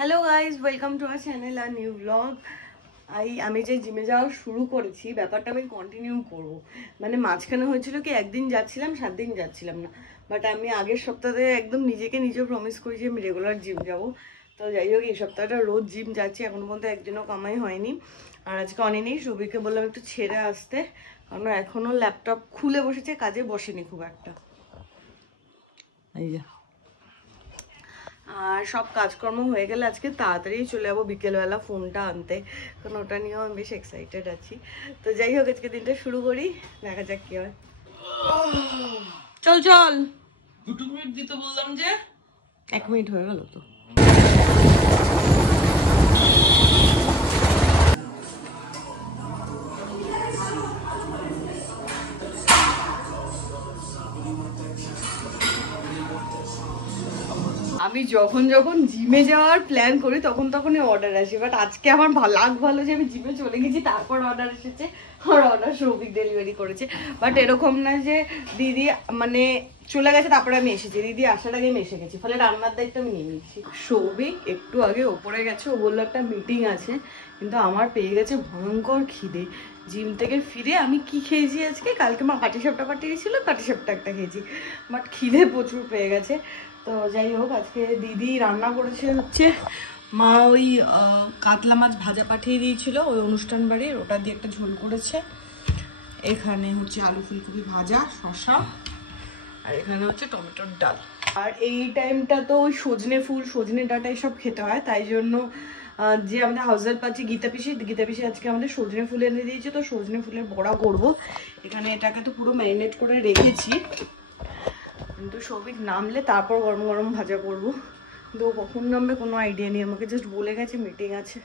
Hello guys, welcome to our channel আর new blog. আমি যে জিমে যাওয়া শুরু করেছি ব্যাপারটা আমি কন্টিনিউ করব। মানে মাঝখানে হয়েছিল কি একদিন যাচ্ছিলাম, 7 দিন যাচ্ছিলাম না। বাট আমি আগের সপ্তাহে একদম নিজে প্রমিস করেছি আমি রেগুলার জিম যাব। তো যাই হোক, এই সপ্তাহটা রোজ জিম যাচ্ছি, এখনো পর্যন্ত একদিনও কামাই হয়নি। আর আজকে অনেক নেই, সবিকে বললাম একটু ছেড়ে আসতে, কারণ এখনও ল্যাপটপ খুলে বসেছে, কাজে বসেনি খুব একটা। এই যা, আর সব কাজকর্ম হয়ে গেলে আজকে তাড়াতাড়ি চলে যাবো বিকেলবেলা ফোনটা আনতে, কারণ ওটা নিয়েও আমি বেশ এক্সাইটেড আছি। তো যাই হোক, আজকে দিনটা শুরু করি, দেখা যাক কি হয়। চল চল, 2 মিনিট দিতে বললাম যে 1 মিনিট হয়ে গেল তো। আমি যখন জিমে যাওয়ার প্ল্যান করি তখনই অর্ডার আসে, বাট আজকে আমার ভালো যে আমি জিমে চলে গেছি তারপর অর্ডার এসেছে, আর অর্ডার সৌভিক ডেলিভারি করেছে। বাট এরকম না যে দিদি মানে চলে গেছে তারপরে আমি এসেছি, দিদি আসার আগে আমি এসে গেছি, ফলে রান্নার দায়িত্ব আমি নিয়ে নিচ্ছি। সৌভিক একটু আগে ওপরে গেছে, ও বললো একটা মিটিং আছে, কিন্তু আমার পেয়ে গেছে ভয়ঙ্কর খিদে। জিম থেকে ফিরে আমি কি খেয়েছি আজকে, কালকে মা পাটিসাপটা পাঠিয়েছিল, পাটিসাপটা একটা খেয়েছি, বাট খিদে প্রচুর পেয়ে গেছে। তো যাই হোক, আজকে দিদি রান্না করেছে হচ্ছে, মা ওই কাতলা মাছ ভাজা পাঠিয়ে দিয়েছিল ওই অনুষ্ঠান বাড়ির, ওটা দিয়ে একটা ঝোল করেছে। এখানে হচ্ছে আলু ফুলকপি ভাজা, শসা, আর এখানে হচ্ছে টমেটোর ডাল। আর এই টাইমটা তো ওই সজনে ফুল, সজনে ডাঁটা এসব খেতে হয়, তাই জন্য যে আমাদের হাউজার পাচ্ছি গীতা পিসি আজকে আমাদের সজনে ফুল এনে দিয়েছে, তো সজনে ফুলের বড়া করব। এখানে এটাকে তো পুরো ম্যারিনেট করে রেখেছি, কিন্তু সৌভিক নামলে তারপর গরম গরম ভাজা করবো, কিন্তু কখন নামবে কোনো আইডিয়া নেই, আমাকে জাস্ট বলে গেছে মিটিং আছে।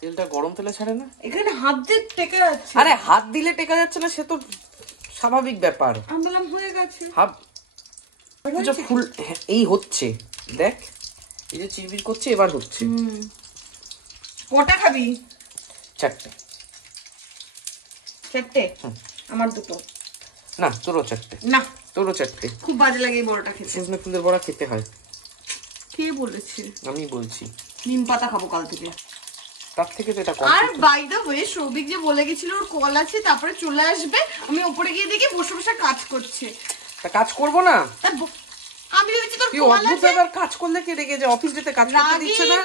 তেলটা গরম তেলে ছাড়ে না, এখানে হাত দিয়ে টেকে যাচ্ছে। আরে হাত দিলে টেকা যাচ্ছে না, সে তো স্বাভাবিক ব্যাপার। আমি বললাম হয়ে গেছে, হাত ফুল এই হচ্ছে, দেখ এই যে চিবির করছে, এবার হচ্ছে। কটা খাবি? 4টে। আমার 2টো। না, তোরও 4টে। না, তোরও 4টে। খুব বাজে লাগে এই বড়টা খেতে। সজনে ফুলের বড়া খেতে হয়। কে বলেছে? আমি বলছি। নিম পাতা খাবো কাল থেকে। তার থেকে তো এটা কম। আর বাই দ্য ওয়ে, সৌভিক যে বলে গেছিল ওর কল আছে তারপরে চলে আসবে, আমি উপরে গিয়ে দেখি বসে কাজ করছে। তা কাজ করব না? আমি ভেবেছি তোর কল আছে। আবার কাজ করলে কি রেগে যায়? অফিস যেতে কাজ করতে দিচ্ছে না।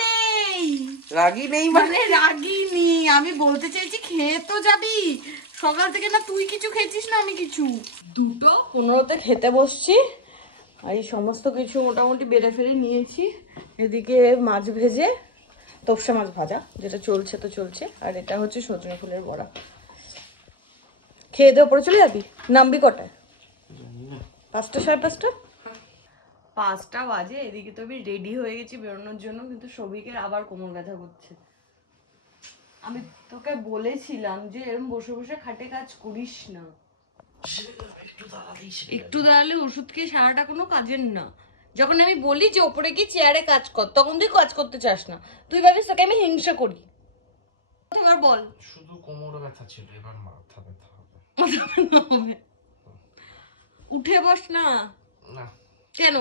রাগী নেই মানে রাগী নেই, আমি বলতে চাইছি খেয়ে তো যাবি। সকাল থেকে না তুই কিছু খেয়েছিস না আমি কিছু। 2:15 খেতে বসছি, আর এই সমস্ত কিছু মোটামুটি বেড়ে ফেরে নিয়েছি। এদিকে মাছ ভেজে, তোপসা মাছ ভাজা যেটা চলছে তো চলছে, আর এটা হচ্ছে সজনে ফুলের বড়া। খেয়ে দিয়ে ওপরে চলে যাবি? নামবি কটায়? 5টা, 5:30? 5টা বাজে। এদিকে তো আমি রেডি হয়ে গেছি বেরোনোর জন্য, কিন্তু সবিকের আবার কোমর ব্যথা করছে। আমি তোকে বলেছিলাম যে এরকম বসে খাটে কাজ করিস না, একটু দাঁড়ালে ওষুধ খেয়ে সারাটা কোনো কাজের না। যখন আমি বলি যে ওপরে কি চেয়ারে কাজ কর, তখন তুই কাজ করতে চাস না, তুই ভাবিস তোকে আমি হিংসা করি। এবার বল। শুধু কোমর ব্যথা ছিল, এবার মাথা ব্যথা হবে। উঠে বস না। না। কেন?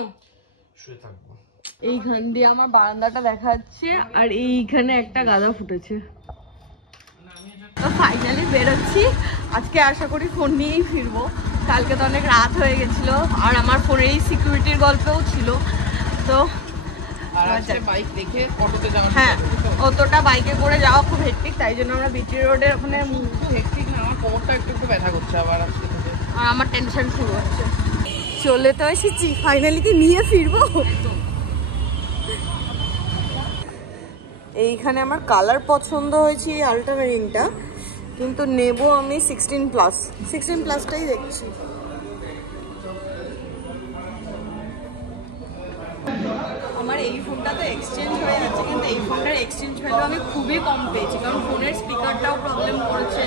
শুয়ে থাকবো। এইখান দিয়ে আমার বারান্দাটা দেখা যাচ্ছে, আর এইখানে একটা গাঁদা ফুটেছে। তো ফাইনালি বেরোচ্ছি, আজকে আশা করি ফোন নিয়েই ফিরবো। কালকে তো অনেক রাত হয়ে গেছিলো, আর আমার ফোনের এই সিকিউরিটির গল্পও ছিল। তো হ্যাঁ, অতটা বাইকে করে যাওয়া খুব হেক্টিক, তাই জন্য আমরা বিটি রোডের ওখানে। হেক্টিক না, আমার কোমরটা একটু ব্যথা করছে আবার আজকে থেকে, আর আমার টেনশন শুরু হচ্ছে। চলে তো এসেছি, ফাইনালি কি নিয়ে ফিরবো। এইখানে আমার কালার পছন্দ হয়েছে এই আল্ট্রামেরিনটা, কিন্তু নেব আমি 16+টাই দেখছি। আমার এই ফোনটা তো এক্সচেঞ্জ হয়ে যাচ্ছে, কিন্তু এই ফোনটার এক্সচেঞ্জ ভ্যালু আমি খুবই কম পেয়েছি, কারণ ফোনের স্পিকারটাও প্রবলেম করেছে,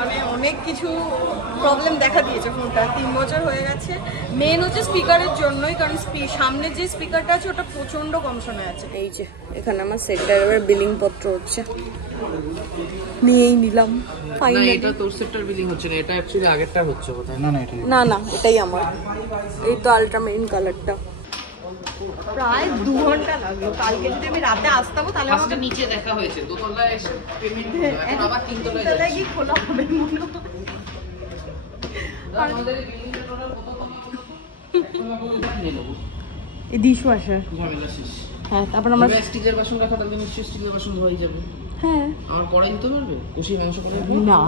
মানে অনেক কিছু প্রবলেম দেখা দিয়েছে ফোনটা। 3 বছর হয়ে গেছে। মেন হচ্ছে স্পিকারের জন্যই, কারণ সামনে যে স্পিকারটা আছে ওটা প্রচন্ড কম শোনা যাচ্ছে। এই যে এখানে আমার সেটটার এবার বিলিং পত্র হচ্ছে, নিয়েই নিলাম ফাইনালি। এটা তোর সেটটার বিলিং হচ্ছে না, এটা অ্যাকচুয়ালি আগেরটা হচ্ছে বোধহয়। না না এটাই আমার। এই তো আল্ট্রামেরিন কালারটা। প্রায় 2 ঘন্টা লাগলো। কালকে যদি আমি রাতে আসতাম তাহলে আমাকে নিচে দেখা হয়েছে, দোতলায় এসে পেমেন্ট এখন আবার তিনতলায় তলায় কি খোলা হবে মনে হয়। আমাদের বিল্ডিংটা টোটাল কত এই ডিশওয়াশার। ঝামেলা শেষ। হ্যাঁ, তারপর আমরা স্টিলের বাসন রাখা, তাহলে নিশ্চয়ই স্টিলের বাসন ধোয়াই যাবে। হ্যাঁ, আমার কড়াই দিতে পারবে? কষিয়ে মাংস কড়াই না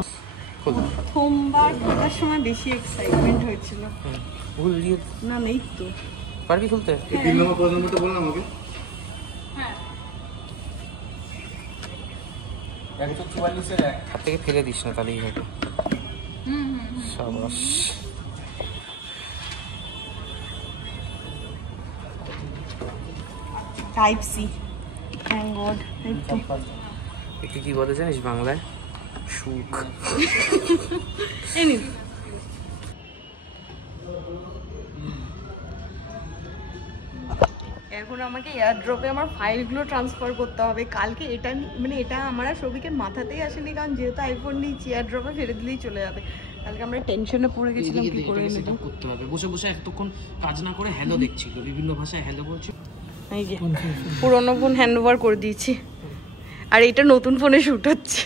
প্রথমবার খোলার সময় বেশি এক্সাইটমেন্ট হয়েছিল। ভুল দিয়ে না নেই তো। পারবি খুলতে? এই 3 নম্বর পর্যন্ত তো বললাম ওকে। হ্যাঁ, 144 এর এক। হাত থেকে ফেলে দিস না, তাহলেই হবে। সাবাস। Type C. Thank God. একে কি বলে জানিস বাংলায়? সুখ। এনি এখন আমাকে এয়ারড্রপে আমার ফাইলগুলো ট্রান্সফার করতে হবে কালকে। এটা মানে এটা আমার আর সবিকের মাথাতেই আসেনি, কারণ যেহেতু আইফোন নিয়েছি এয়ারড্রপে ফেলে দিলেই চলে যাবে। কালকে আমরা টেনশনে পড়ে গেছিলাম কি করে নেব। সেটা করতে হবে। বসে বসে এতক্ষণ কাজ না করে হ্যালো দেখছিল, বিভিন্ন ভাষায় হ্যালো বলছি। এই যে পুরোনো ফোন হ্যান্ড ওভার করে দিয়েছি, আর এটা নতুন ফোনে শুট হচ্ছে।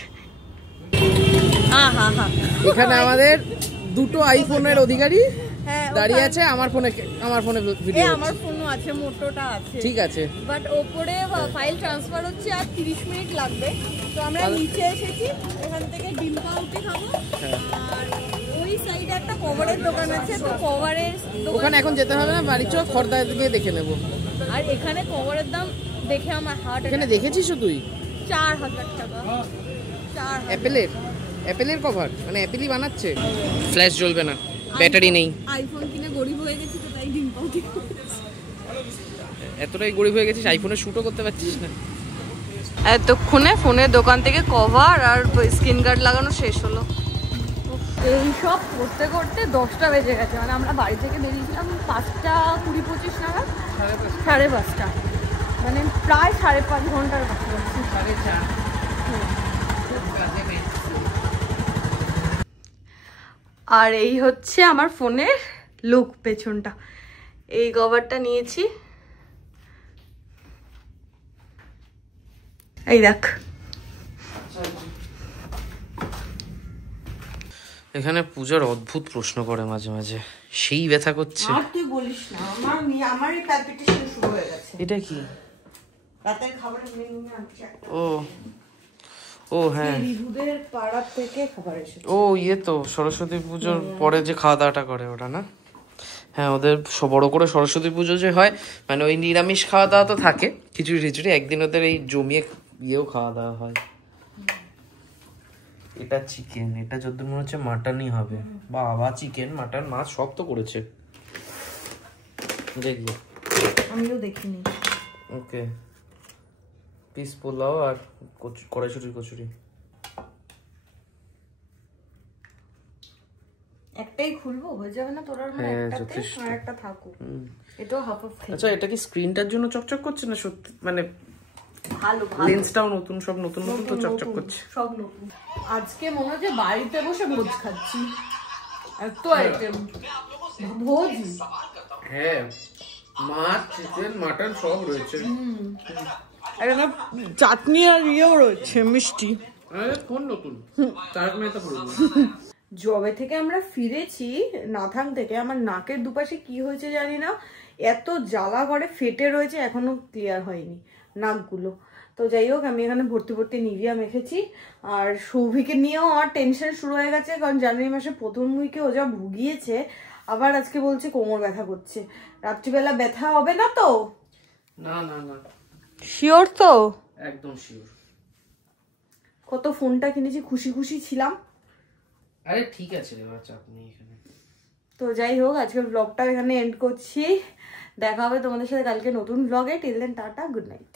এখানে আমাদের দুটো আইফোনের অধিকারী হ্যাঁ, দাঁড়িয়ে আছে। আমার ফোনে ভিডিও আমার ফোনও আছে, মোটোটা আছে, ঠিক আছে। বাট ওপরে ফাইল ট্রান্সফার হচ্ছে আর 30 মিনিট লাগবে। তো আমরা নিচে এসেছি, এখান থেকে ডিম পাউরুটি খাবো। আর ওই সাইডে একটা কভারের দোকান আছে, তো কভারের ওখানে এখন যেতে হবে না, বাড়ি চল খড়দা গিয়ে দেখে নেবো। আর এখানে কভারের দাম দেখে আমার হার্ট। এখানে দেখেছিস তুই? 4000 টাকা। 4000 অ্যাপেলের কভার, মানে অ্যাপেলই বানাচ্ছে। ফ্ল্যাশ জ্বলবে না, ব্যাটারি নেই। আইফোন কিনে গরিব হয়ে গেছি, তো তাই ডিম পাউরুটি। এতটাই গরিব হয়ে গেছিস আইফোনে শুটও করতে পারছিস না। এতক্ষণে ফোনের দোকান থেকে কভার আর স্ক্রিন গার্ড লাগানো শেষ হলো। এই সব করতে করতে 10টা বেজে গেছে। মানে আমরা বাড়ি থেকে বেরিয়েছিলাম 5টা 20-25 নাগাদ, 5:30। মানে প্রায় 5.5 ঘন্টার কাছাকাছি। আর এই হচ্ছে আমার ফোনের লুক পেছনটা। এই কভারটা নিয়েছি, এই দেখ। এখানে পূজার অদ্ভুত প্রশ্ন করে মাঝে মাঝে, সেই ব্যথা করছে। আর তুই বলিস না, আমারই প্যালপিটেশন শুরু হয়ে গেছে। এটা কি? রাতের খাবারের মেনু আছে। ও হ্যাঁ, রিভুদের পাড়া থেকে খাবার এসেছে। ও ইয়ে তো সরস্বতী পুজোর পরে যে খাওয়া দাওয়াটা করে ওটা না? হ্যাঁ, ওদের বড় করে সরস্বতী পুজো যে হয়, মানে ওই নিরামিষ খাওয়া দাওয়া তো থাকে, খিচুড়ি টিচুড়ি, একদিন ওদের এই জমিয়ে ইয়েও খাওয়া দাওয়া হয়। এটা চিকেন, এটা যতদূর মনে হচ্ছে মাটনই হবে। বাবা, চিকেন মাটন মাছ সব তো করেছে। দেখি, আমিও দেখিনি। ওকে, পিস পোলাও আর কড়াইশুটির কচুরি। একটাই খুলবো, হয়ে যাবে না তোর? আর একটাতে আর একটা থাকুক। এটাও হাফ অফ। আচ্ছা, এটা কি স্ক্রিনটার জন্য চকচক করছে না সত্যি? মানে ভালো লেন্সটাও নতুন, সব নতুন নতুন তো চকচক করছে। সব নতুন। আজকে মনে হচ্ছে বাড়িতে বসে ভোজ খাচ্ছি, এত আইটেম। ভোজ, হ্যাঁ, মাছ, চিকেন, মাটন সব রয়েছে। এখানে চাটনি আর ইয়েও রয়েছে, মিষ্টি। কোন নতুন চাট মেটা পড়বো। জবে থেকে আমরা ফিরেছি নাথাং থেকে, আমার নাকের দুপাশে কি হয়েছে জানি না, এত জ্বালা করে ফেটে রয়েছে, এখনো ক্লিয়ার হয়নি নাকগুলো। তো যাই হোক, আমি এখানে ভর্তি ভর্তি নিভিয়া মেখেছি। আর সৌভিকে নিয়েও আমার টেনশন শুরু হয়ে গেছে, কারণ জানুয়ারি মাসে প্রথম উইকে ও যা ভুগিয়েছে, আবার আজকে বলছে কোমর ব্যথা করছে। রাত্রিবেলা ব্যথা হবে না তো? না না না, শিওর তো? একদম শিওর। কত ফোনটা কিনেছি, খুশি খুশি ছিলাম। আরে ঠিক আছে রে, চাপ নেই এখানে। তো যাই হোক, আজকের ব্লগটা এখানে এন্ড করছি। দেখা হবে তোমাদের সাথে কালকে নতুন ব্লগে। Till then tata, good night.